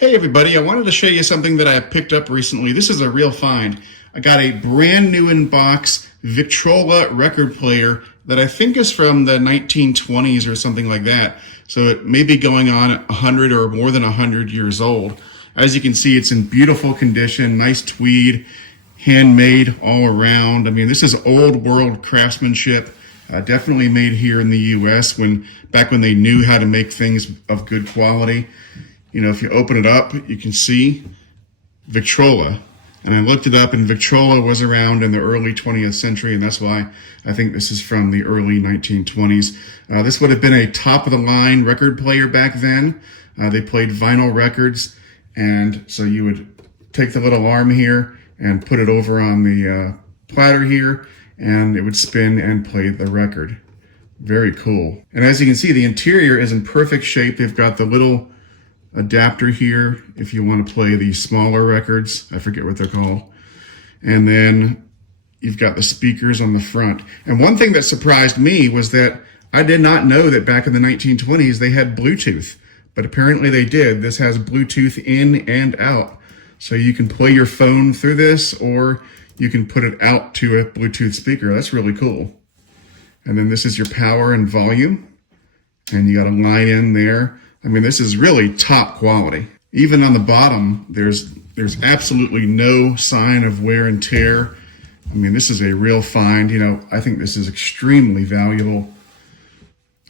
Hey everybody, I wanted to show you something that I picked up recently. This is a real find. I got a brand new in box Victrola record player that I think is from the 1920s or something like that. So it may be going on 100 or more than 100 years old. As you can see, it's in beautiful condition, nice tweed, handmade all around. I mean, this is old world craftsmanship. Definitely made here in the US back when they knew how to make things of good quality. You know, if you open it up, you can see Victrola. And I looked it up, and Victrola was around in the early 20th century, and that's why I think this is from the early 1920s. This would have been a top-of-the-line record player back then. They played vinyl records, and so you would take the little arm here and put it over on the platter here, and it would spin and play the record. Very cool. And as you can see, the interior is in perfect shape. They've got the little adapter here if you want to play the smaller records. I forget what they're called. And then you've got the speakers on the front. And one thing that surprised me was that I did not know that back in the 1920s they had Bluetooth, but apparently they did. This has Bluetooth in and out. So you can play your phone through this, or you can put it out to a Bluetooth speaker. That's really cool. And then this is your power and volume. And you got a line in there. I mean, this is really top quality. Even on the bottom, there's absolutely no sign of wear and tear. I mean, this is a real find. You know, I think this is extremely valuable.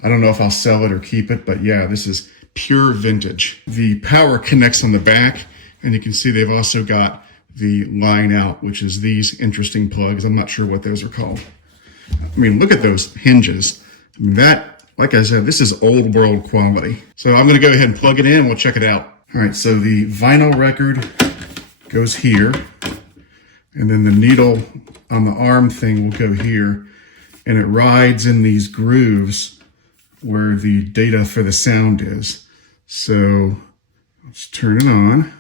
I don't know if I'll sell it or keep it, but yeah, this is pure vintage. The power connects on the back, and you can see they've also got the line out, which is these interesting plugs. I'm not sure what those are called. I mean, look at those hinges. I mean, like I said, this is old world quality. So I'm going to go ahead and plug it in. We'll check it out. All right, so the vinyl record goes here, and then the needle on the arm thing will go here, and it rides in these grooves where the data for the sound is. So let's turn it on.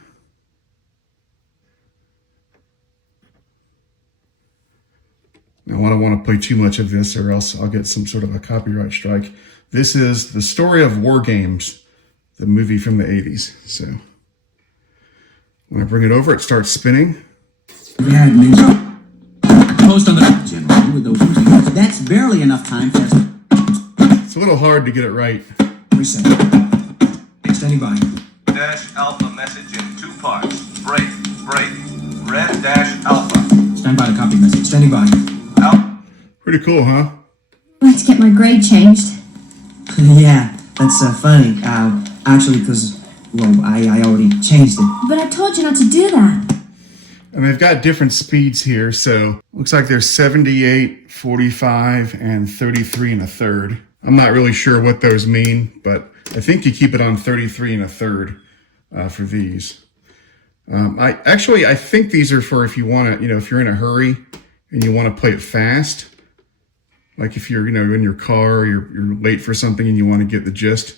Now, I don't want to play too much of this or else I'll get some sort of a copyright strike. This is The Story of War Games, the movie from the 80s. So when I bring it over, it starts spinning. Post on the general with those. That's barely enough time for us. It's a little hard to get it right. Reset. Standing by. Dash alpha message in 2 parts. Break. Red dash alpha. Stand by to copy message. Standing by. Out. Pretty cool, huh? I'd like to get my grade changed. Yeah, that's funny. Actually, because, well, I already changed it. But I told you not to do that. And they've got different speeds here. So looks like there's 78, 45, and 33 and a third. I'm not really sure what those mean, but I think you keep it on 33 and a third for these. I think these are for if you want to, if you're in a hurry and you want to play it fast. Like if you're, in your car, or you're late for something and you want to get the gist.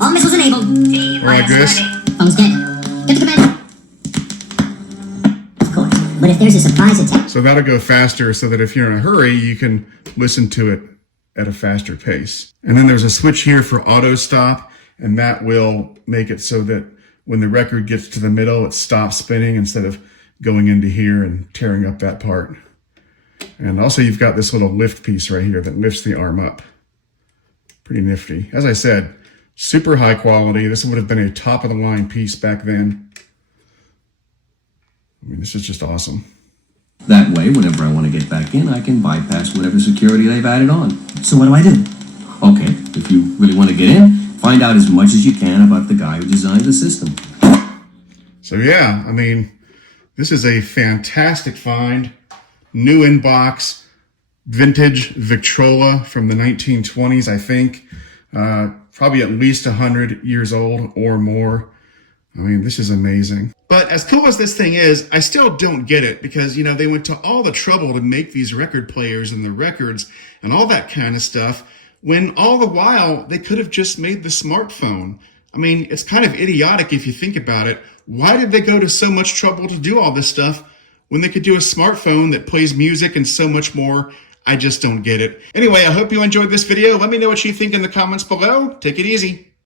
All missiles enabled. Like this. Phone's dead. Get the command. Of course. But if there's a surprise attack. So that'll go faster so that if you're in a hurry, you can listen to it at a faster pace. And then there's a switch here for auto stop, and that will make it so that when the record gets to the middle, it stops spinning instead of going into here and tearing up that part. And also you've got this little lift piece right here that lifts the arm up. Pretty nifty. As I said, super high quality. This would have been a top of the line piece back then. I mean, this is just awesome. That way, whenever I want to get back in, I can bypass whatever security they've added on. So what do I do? Okay, if you really want to get in, find out as much as you can about the guy who designed the system. So yeah, I mean, this is a fantastic find. New in box, vintage Victrola from the 1920s, I think. Probably at least 100 years old or more. I mean, this is amazing. But as cool as this thing is, I still don't get it because, they went to all the trouble to make these record players and the records and all that kind of stuff, when all the while they could have just made the smartphone. I mean, it's kind of idiotic if you think about it. Why did they go to so much trouble to do all this stuff when they could do a smartphone that plays music and so much more I just don't get it. Anyway, I hope you enjoyed this video. Let me know what you think in the comments below. Take it easy.